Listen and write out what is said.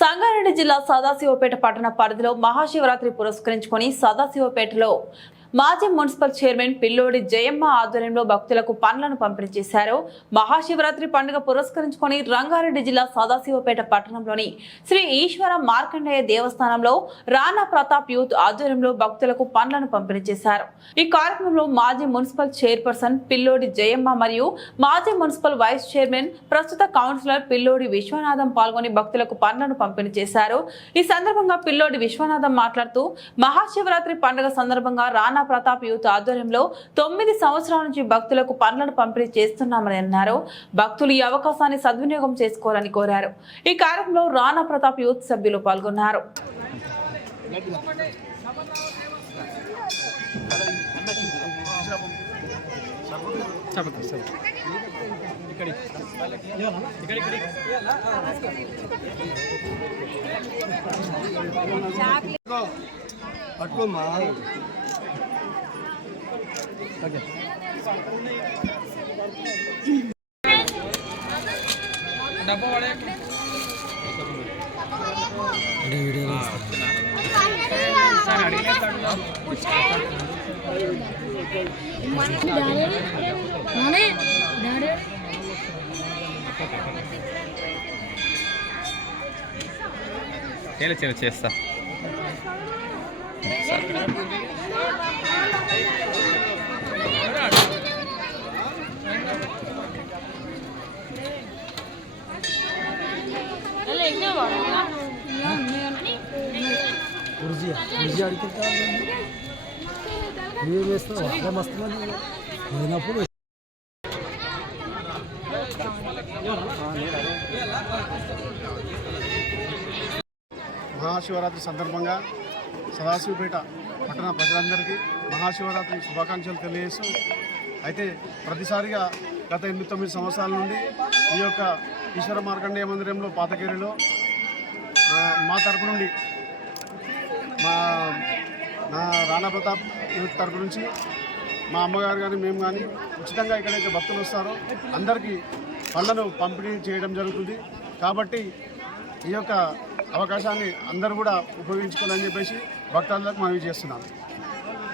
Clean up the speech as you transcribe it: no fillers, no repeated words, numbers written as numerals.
సంగారెడ్డి జిల్లా సదాశివపేట పట్టణ పరిధిలో మహాశివరాత్రి పురస్కరించుకొని సదాశివపేటలో మాజీ మున్సిపల్ చైర్మన్ పిల్లోడి జయమ్మ ఆధ్వర్యంలో భక్తులకు పండ్లను పంపిణీ చేశారు. మహాశివరాత్రి పండుగ పురస్కరించుకొని రంగారెడ్డి జిల్లా సదాశివపేట పట్టణంలోని శ్రీ ఈశ్వర మార్కండేయ దేవస్థానంలో రాణా ప్రతాప్ యూత్ ఆధ్వర్యంలో భక్తులకు పండ్లను పంపిణీ చేశారు. ఈ కార్యక్రమంలో మాజీ మున్సిపల్ చైర్పర్సన్ పిల్లోడి జయమ్మ మరియు మాజీ మున్సిపల్ వైస్ చైర్మన్ ప్రస్తుత కౌన్సిలర్ పిల్లోడి విశ్వనాథం పాల్గొని భక్తులకు పండ్లను పంపిణీ చేశారు. ఈ సందర్భంగా పిల్లోడి విశ్వనాథం మాట్లాడుతూ మహాశివరాత్రి పండుగ సందర్భంగా రాణా ప్రతాప్ యూత్ ఆధ్వర్యంలో 9 సంవత్సరాల నుంచి భక్తులకు పండ్లను పంపిణీ చేస్తున్నామని అన్నారు. భక్తులు ఈ అవకాశాన్ని సద్వినియోగం చేసుకోవాలని కోరారు. ఈ కార్యక్రమంలో రాణా ప్రతాప్ యూత్ సభ్యులు పాల్గొన్నారు. డబ్బా వాడే చేస్తా మహాశివరాత్రి సందర్భంగా సదాశివపేట పట్టణ ప్రజలందరికీ మహాశివరాత్రి శుభాకాంక్షలు తెలియజేస్తూ అయితే ప్రతిసారిగా గత 8-9 సంవత్సరాల నుండి ఈ యొక్క ఈశ్వర మార్కండేయ మందిరంలో పాతకేరిలో మా తరపు నుండి నా రాణా ప్రతాప్ యూత్ తరపు నుంచి మా అమ్మగారు కానీ మేము కానీ ఉచితంగా ఎక్కడైతే భక్తులు వస్తారో అందరికీ పండ్లను పంపిణీ చేయడం జరుగుతుంది. కాబట్టి ఈ యొక్క అవకాశాన్ని అందరూ కూడా ఉపయోగించుకోవాలని చెప్పేసి భక్తులకు మనవి చేస్తున్నాను.